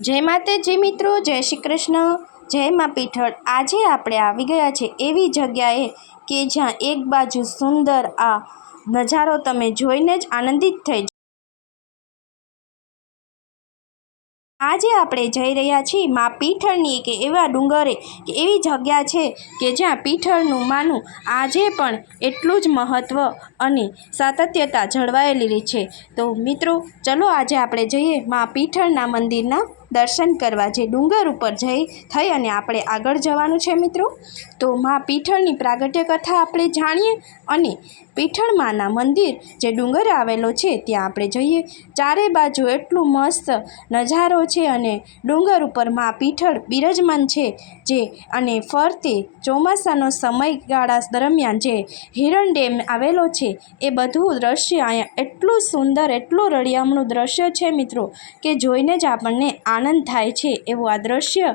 जय माताजी मित्रों, जय श्री कृष्ण, जय माँ पीठल। आज આપણે આવી ગયા છે એવી જગ્યાએ કે જ્યાં એક બાજુ સુંદર આ નજારો તમે જોઈને જ આનંદિત થઈ। આજે આપણે જઈ રહ્યા છીએ માં પીઠળની કે એવા ડુંગરે કે એવી જગ્યા છે કે જ્યાં પીઠળનું માનું આજે પણ એટલું જ મહત્ત્વ અને સાતત્યતા જળવાયેલી છે। તો મિત્રો ચલો આજે આપણે જઈએ માં પીઠળના મંદિરના દર્શન કરવા, જે ડુંગર ઉપર થઈ અને આપણે આગળ જવાનું છે મિત્રો। તો માં પીઠળની પ્રાગટ્ય કથા આપણે જાણીએ અને પીઠળ માના મંદિર જે ડુંગરે આવેલો છે ત્યાં આપણે જઈએ। ચારે બાજુ એટલું મસ્ત નજારો છે અને ડુંગર ઉપર માં પીઠળ બિરાજમાન છે જે અને ફરતે ચોમાસાનો સમયગાળા દરમિયાન જે હિરણ ડેમ આવેલો છે એ બધું દ્રશ્ય અહીંયા એટલું સુંદર, એટલું રળિયામણું દ્રશ્ય છે મિત્રો કે જોઈને જ આપણને આનંદ થાય છે। એવું આ દ્રશ્ય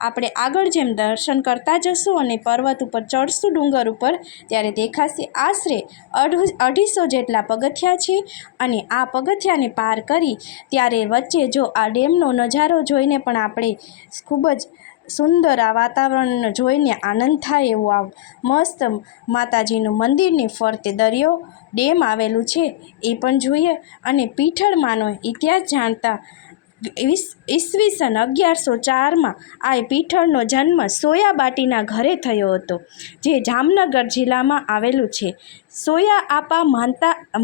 આપણે આગળ જેમ દર્શન કરતા જશું અને પર્વત ઉપર ચડશું ડુંગર ઉપર ત્યારે દેખાશે। આશરે 250 જેટલા પગથિયા છે અને આ પગથિયાને પાર કરી ત્યારે વચ્ચે જો આ ડેમનો નજારો જોઈને પણ આપણે ખૂબ જ સુંદર આ વાતાવરણ જોઈને આનંદ થાય એવું આ મસ્ત માતાજીનું મંદિરની ફરતે દરિયો ડેમ આવેલું છે એ પણ જોઈએ અને પીઠળમાંનો ઇતિહાસ જાણતા ઈસવીસન 1104માં આ પીઠળનો જન્મ સોયાબાટીના ઘરે થયો હતો, જે જામનગર જિલ્લામાં આવેલું છે। સોયા આપા,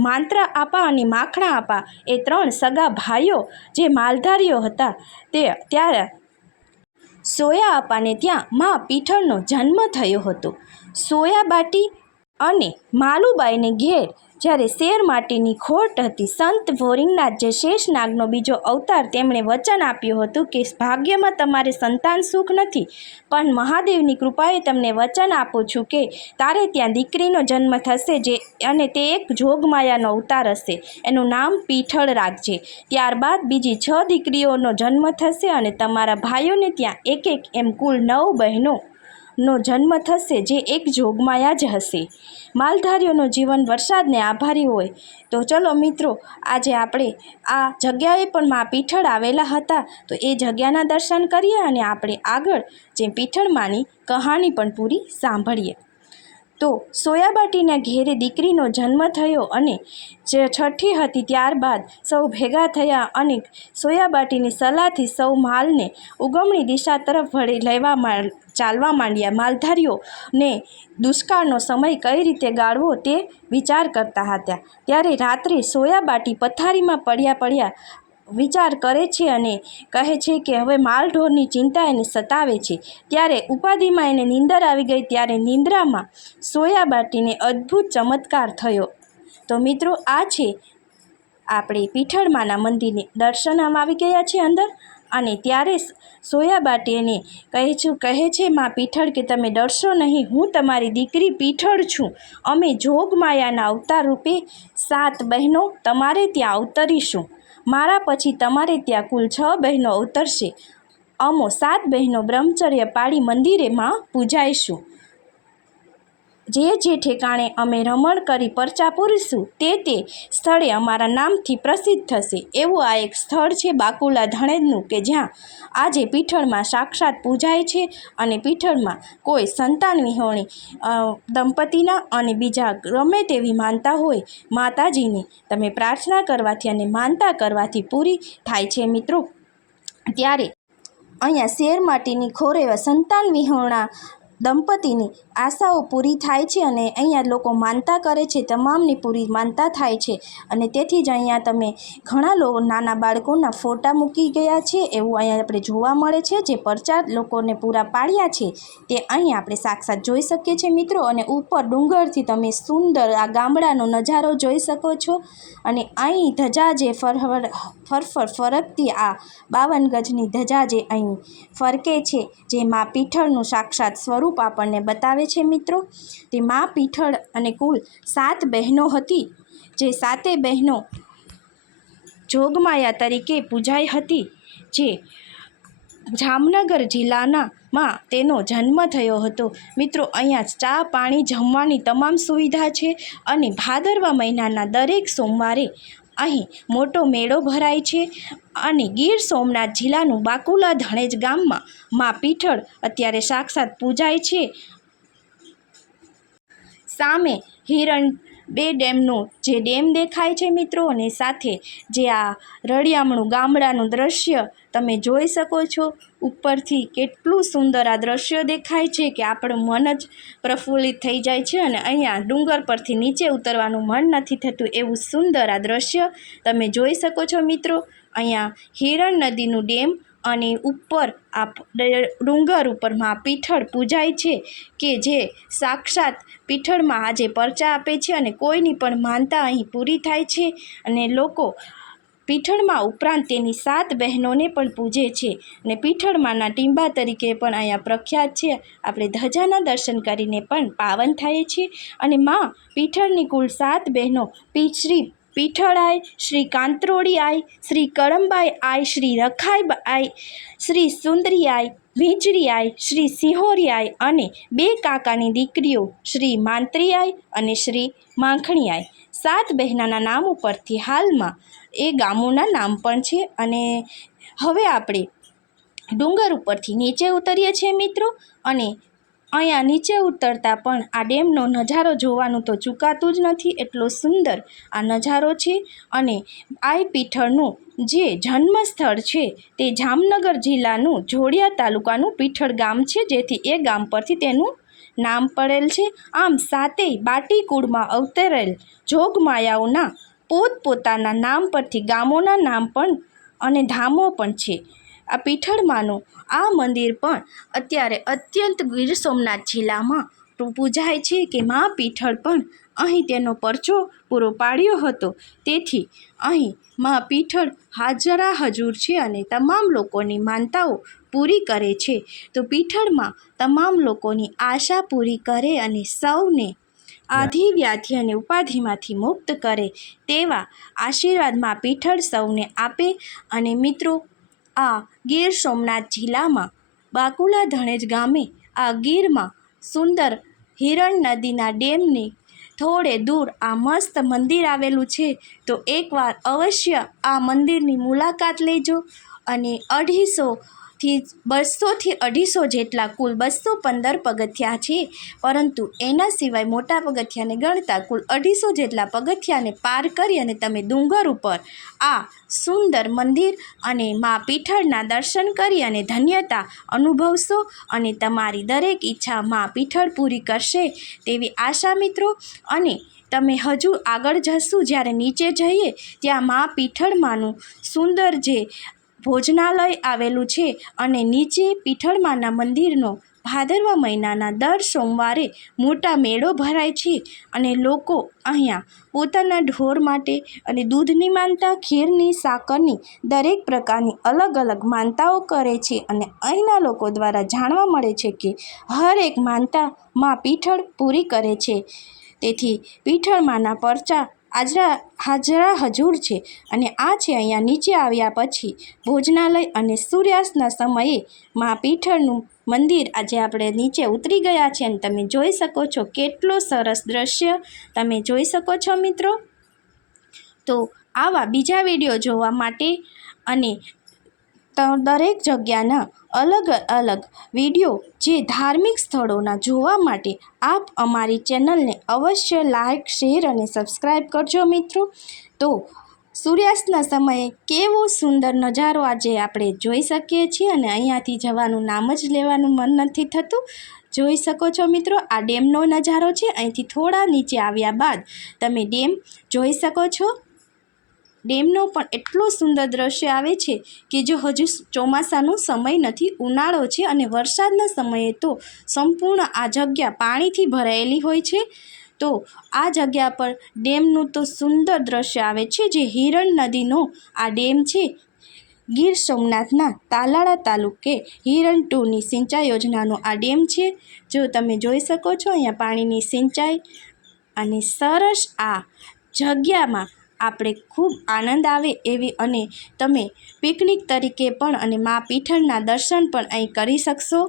માંત્રા આપા અને માખણા આપા એ 3 સગા ભાઈઓ જે માલધારીઓ હતા તે ત્યારે સોયા આપાને ત્યાં માં પીઠળનો જન્મ થયો હતો। સોયાબાટી અને માલુબાઈને ઘેર જ્યારે શેર માટીની ખોટ હતી, સંત ભોરિંગનાથ જે શેષનાગનો બીજો અવતાર તેમણે વચન આપ્યું હતું કે ભાગ્યમાં તમારે સંતાન સુખ નથી, પણ મહાદેવની કૃપાએ તમને વચન આપું છું કે તારે ત્યાં દીકરીનો જન્મ થશે જે અને તે એક જોગમાયાનો અવતાર હશે, એનું નામ પીઠળ રાખજે। ત્યારબાદ બીજી 6 દીકરીઓનો જન્મ થશે અને તમારા ભાઈઓને ત્યાં એક એમ કુલ 9 બહેનોનો જન્મ થશે જે એક જોગમાયા જ હશે। માલધારીઓનું જીવન વરસાદને આભારી હોય। તો ચલો મિત્રો આજે આપણે આ જગ્યાએ પણ માં પીઠળ આવેલા હતા તો એ જગ્યાના દર્શન કરીએ અને આપણે આગળ જે પીઠળમાંની કહાણી પણ પૂરી સાંભળીએ। તો સોયાબાટીના ઘેરે દીકરીનો જન્મ થયો અને જે છઠ્ઠી હતી ત્યારબાદ સૌ ભેગા થયા અને સોયાબાટીની સલાહથી સૌ માલને ઉગમણી દિશા તરફ ચાલવા માંડ્યા। માલધારીઓને દુષ્કાળનો સમય કઈ રીતે ગાળવો તે વિચાર કરતા હતા। ત્યારે રાત્રે સોયાબાટી પથારીમાં પડ્યા વિચાર કરે છે અને કહે છે કે હવે માલઢોરની ચિંતા એને સતાવે છે। ત્યારે ઉપાધિમાં એને નીંદર આવી ગઈ। ત્યારે નિંદ્રામાં સોયાબાટીને અદ્ભુત ચમત્કાર થયો। તો મિત્રો આ છે આપણે પીઠળમાના મંદિરની દર્શન આવી ગયા છે અંદર અને ત્યારે સોયાબાટી એને કહે છે માં પીઠળ કે તમે ડરશો નહીં, હું તમારી દીકરી પીઠળ છું। અમે જોગમાયાના અવતાર રૂપે 7 બહેનો તમારે ત્યાં અવતરીશું। મારા પછી તમારે ત્યાં કુલ 6 બહેનો અવતરશે। અમો 7 બહેનો બ્રહ્મચર્ય પાળી મંદિરેમાં પૂજાઈશું। જે ઠેકાણે અમે રમણ કરી પરચા પૂરીશું તે સ્થળે અમારા નામથી પ્રસિદ્ધ થશે। એવું આ એક સ્થળ છે બાકુલા ધણેજનું કે જ્યાં આજે પીઠળમાં સાક્ષાત પૂજાય છે અને પીઠળમાં કોઈ સંતાન વિહોણી દંપતીના અને બીજા ગમે તેવી માનતા હોય માતાજીની તમે પ્રાર્થના કરવાથી અને માનતા કરવાથી પૂરી થાય છે મિત્રો। ત્યારે અહીંયા શેર માટીની ખોર એવા સંતાન વિહોણા દંપતીની આશાઓ પૂરી થાય છે અને અહીંયા લોકો માનતા કરે છે, તમામની પૂરી માનતા થાય છે અને તેથી જ અહીંયા તમે ઘણા લોકો નાના બાળકોના ફોટા મૂકી ગયા છે એવું અહીંયા આપણે જોવા મળે છે। જે પરચા લોકોને પૂરા પાડ્યા છે તે અહીં આપણે સાક્ષાત જોઈ શકીએ છીએ મિત્રો। અને ઉપર ડુંગરથી તમે સુંદર આ ગામડાનો નજારો જોઈ શકો છો અને અહીં ધજા જે ફરકતી આ 52 ગજની ધજા જે અહીં ફરકે છે જે માં પીઠળનું સાક્ષાત સ્વરૂપ આપણને બતાવે છે મિત્રો। તે માં પીઠળ અને કુલ 7 બહેનો હતી, જે 7 બહેનો જોગમાયા તરીકે પૂજાઈ હતી, જે જામનગર જિલ્લામાં તેનો જન્મ થયો હતો મિત્રો। અહીંયા ચા પાણી જમવાની તમામ સુવિધા છે અને ભાદરવા મહિનાના દરેક સોમવારે અહીં મોટો મેળો ભરાય છે અને ગીર સોમનાથ જિલ્લાનું બાકુલા ધણેજ ગામમાં મા પીઠળ અત્યારે સાક્ષાત પૂજાય છે। સામે હિરણ બે ડેમનો જે ડેમ દેખાય છે મિત્રો, અને સાથે જે આ રળિયામણું ગામડાનું દ્રશ્ય તમે જોઈ શકો છો। ઉપરથી કેટલું સુંદર આ દ્રશ્ય દેખાય છે કે આપણું મન જ પ્રફુલ્લિત થઈ જાય છે, અને અહીંયા ડુંગર પરથી નીચે ઉતરવાનું મન નથી થતું એવું સુંદર આ દ્રશ્ય તમે જોઈ શકો છો મિત્રો। અહીંયા હિરણ નદીનું ડેમ અને ઉપર આ ડુંગર ઉપર મા પીઠળ પૂજાય છે કે જે સાક્ષાત પીઠળમાં આજે પરચા આપે છે અને કોઈની પણ માનતા અહીં પૂરી થાય છે। અને લોકો પીઠળમાં ઉપરાંત તેની 7 બહેનોને પણ પૂજે છે અને પીઠળમાંના ટીંબા તરીકે પણ અહીંયા પ્રખ્યાત છે। આપણે ધજાના દર્શન કરીને પણ પાવન થાય છે। અને મા પીઠળની કુલ 7 બહેનો શ્રી પીઠળ આઈ, શ્રી કાંતરોળી આઈ, શ્રી કળંબાઈ આઈ, શ્રી રખાઈ આઈ, શ્રી સુંદરી આઈ, વીંચળી આઈ, શ્રી સિંહોરી આઈ અને 2 કાકાની દીકરીઓ શ્રી માંત્રી આઈ અને શ્રી માંખણી આઈ। 7 બહેનાના નામ ઉપરથી હાલમાં એ ગામોના નામ પણ છે। અને હવે આપણે ડુંગર ઉપરથી નીચે ઉતરીએ છીએ મિત્રો, અને અહીંયા નીચે ઉતરતા પણ આ ડેમનો નજારો જોવાનું તો ચૂકાતું જ નથી, એટલો સુંદર આ નજારો છે। અને આ પીઠળનું જે જન્મસ્થળ છે તે જામનગર જિલ્લાનું જોડિયા તાલુકાનું પીઠળ ગામ છે, જેથી એ ગામ પરથી તેનું નામ પડેલ છે। આમ 7 બાટી કુળમાં અવતરેલ જોગમાયાઓના પોતપોતાના નામ પરથી ગામોના નામ પણ અને ધામો પણ છે। આ પીઠળમાંનું આ મંદિર પણ અત્યારે અત્યંત ગીર સોમનાથ જિલ્લામાં પૂજાય છે કે મા પીઠળ પણ અહીં તેનો પરચો પૂરો પાડ્યો હતો, તેથી અહીં મા પીઠળ હાજરા હજુર છે અને તમામ લોકોની માનતાઓ પૂરી કરે છે। તો પીઠળમાં તમામ લોકોની આશા પૂરી કરે અને સૌને આધિ વ્યાધિ અને ઉપાધિમાંથી મુક્ત કરે તેવા આશીર્વાદ મા પીઠળ સૌને આપે। અને મિત્રો, આ ગીર સોમનાથ જિલ્લામાં બાકુલા ધણેજ ગામે આ ગીરમાં સુંદર હિરણ નદીના ડેમની થોડે દૂર આ મસ્ત મંદિર આવેલું છે, તો એકવાર અવશ્ય આ મંદિરની મુલાકાત લેજો। અને 250 થી 250 જેટલા કુલ 215 પગથિયા છે, પરંતુ એના સિવાય મોટા પગથિયાને ગણતા કુલ 250 જેટલા પગથિયાને પાર કરી અને તમે ડુંગર ઉપર આ સુંદર મંદિર અને મા પીઠળના દર્શન કરી અને ધન્યતા અનુભવશો, અને તમારી દરેક ઈચ્છા મા પીઠળ પૂરી કરશે તેવી આશા મિત્રો। અને તમે હજુ આગળ જશું, જ્યારે નીચે જઈએ ત્યાં મા પીઠળમાંનું સુંદર જે ભોજનાલય આવેલું છે, અને નીચે પીઠળમાંના મંદિરનો ભાદરવા મહિનાના દર સોમવારે મોટા મેળો ભરાય છે, અને લોકો અહીંયા પોતાના ઢોર માટે અને દૂધની માનતા, ખીરની, સાકરની દરેક પ્રકારની અલગ અલગ માનતાઓ કરે છે। અને અહીંના લોકો દ્વારા જાણવા મળે છે કે હર એક માનતા મા પીઠળ પૂરી કરે છે, તેથી પીઠળમાંના પરચા હાજરા હજુર છે। અને આ છે અહીંયા નીચે આવ્યા પછી ભોજનાલય, અને સૂર્યાસ્તના સમયે મા પીઠળનું મંદિર આજે આપણે નીચે ઉતરી ગયા છે, અને તમે જોઈ શકો છો કેટલો સરસ દ્રશ્ય તમે જોઈ શકો છો મિત્રો। તો આવા બીજા વિડીયો જોવા માટે અને દરેક જગ્યાના અલગ અલગ વિડીયો જે ધાર્મિક સ્થળોના જોવા માટે આપ અમારી ચેનલને અવશ્ય લાઈક, શેર અને સબસ્ક્રાઈબ કરજો મિત્રો। તો સૂર્યાસ્તના સમયે કેવો સુંદર નજારો આજે આપણે જોઈ શકીએ છીએ, અને અહીંયાથી જવાનું નામ જ લેવાનું મન નથી થતું। જોઈ શકો છો મિત્રો, આ ડેમનો નજારો છે। અહીંથી થોડા નીચે આવ્યા બાદ તમે ડેમ જોઈ શકો છો। ડેમનો પણ એટલો સુંદર દ્રશ્ય આવે છે કે જો હજુ ચોમાસાનો સમય નથી, ઉનાળો છે, અને વરસાદના સમયે તો સંપૂર્ણ આ જગ્યા પાણીથી ભરાયેલી હોય છે। તો આ જગ્યા પર ડેમનું તો સુંદર દ્રશ્ય આવે છે, જે હિરણ નદીનો આ ડેમ છે। ગીર સોમનાથના તાલાળા તાલુકે હિરણ 2ની સિંચાઈ યોજનાનો આ ડેમ છે। જો તમે જોઈ શકો છો અહીંયા પાણીની સિંચાઈ, અને સરસ આ જગ્યામાં આપણે ખૂબ આનંદ આવે એવી, અને તમે પિકનિક તરીકે પણ અને મા પીઠળના દર્શન પણ અહીં કરી શકશો।